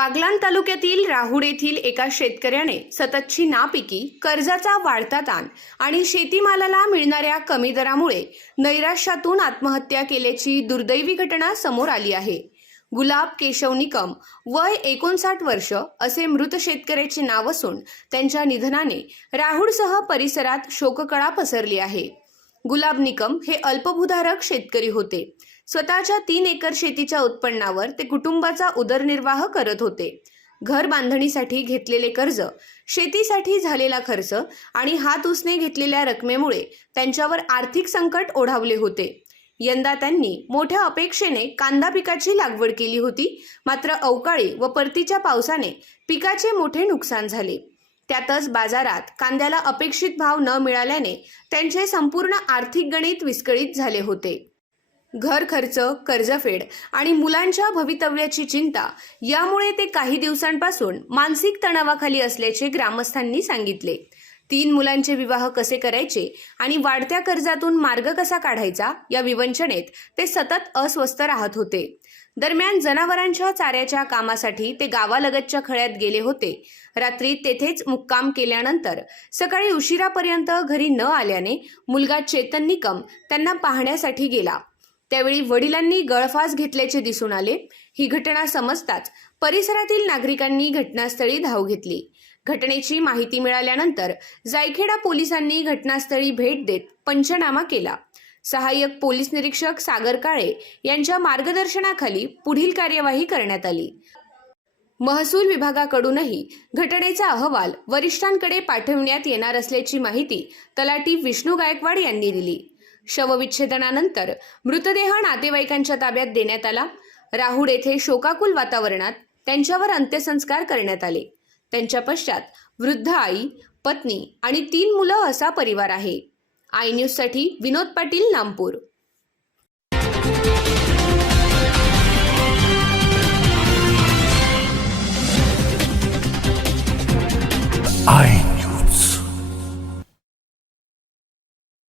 बागलाण तालुक्यातील राहुड येथील एका शेतकऱ्याने सततची नापिकी, कर्जाचा वाढता ताण आणि शेतीमालाला मिळणाऱ्या कमी दरामुळे नैराश्यातून आत्महत्या केल्याची दुर्दैवी घटना समोर आली आहे। गुलाब केशव निकम वय 59 वर्ष असे मृत शेतकऱ्याचे नाव असून त्यांच्या निधनाने राहुडसह परिसरात शोककळा पसरली आहे। गुलाब निकम हे अल्पभूधारक शेतकरी होते। स्वतःच्या 3 एकर शेतीच्या उत्पन्नावर ते कुटुंबाचा उदरनिर्वाह करत होते। घर बांधणीसाठी घेतलेले कर्ज, शेतीसाठी झालेला खर्च आणि हात उसने घेतलेल्या रकमेमुळे त्यांच्यावर आर्थिक संकट ओढावले होते। यंदा त्यांनी मोठ्या अपेक्षेने कांदा पिकाची लागवड केली होती, मात्र अवकाळी व परतीच्या पावसाने पिकाचे मोठे नुकसान झाले। त्यातच बाजारात कांद्याला अपेक्षित भाव न मिळाल्याने त्यांचे संपूर्ण आर्थिक गणित विस्कळीत झाले होते। घर खर्च, कर्जफेड आणि मुलांच्या भवितव्याची चिंता यामुळे ते काही दिवसांपासून मानसिक तणावाखाली असल्याचे ग्रामस्थांनी सांगितले। 3 मुलांचे विवाह कसे करायचे आणि वाढत्या कर्जातून मार्ग कसा काढायचा या विवंचनेत ते सतत अस्वस्थ राहत होते। दरम्यान जनावरांच्या चाऱ्याच्या कामासाठी ते गावालगतच्या खळ्यात गेले होते। रात्री तेथेच मुक्काम केल्यानंतर सकाळी उशिरापर्यंत घरी न आल्याने मुलगा चेतन निकम त्यांना पाहण्यासाठी गेला। त्यावेळी वडिलांनी गळफास घेतल्याचे दिसून आले। ही घटना समजताच परिसरातील नागरिकांनी घटनास्थळी धाव घेतली। घटनेची माहिती मिळाल्यानंतर जायखेडा पोलिसांनी घटनास्थळी भेट देत पंचनामा केला। सहाय्यक पोलीस निरीक्षक सागर काळे यांच्या मार्गदर्शनाखाली पुढील कार्यवाही करण्यात आली। महसूल विभागाकडूनही घटनेचा अहवाल वरिष्ठांकडे पाठवण्यात येणार असल्याची माहिती तलाठी विष्णू गायकवाड यांनी दिली। शवविच्छेदनानंतर मृतदेह नातेवाईकांच्या ताब्यात देण्यात आला। राहुड येथे शोकाकुल वातावरणात त्यांच्यावर अंत्यसंस्कार करण्यात आले। त्यांच्या पश्चात वृद्ध आई, पत्नी आणि 3 मुलं असा परिवार आहे। आय न्यूज साठी विनोद पाटील, नामपूर।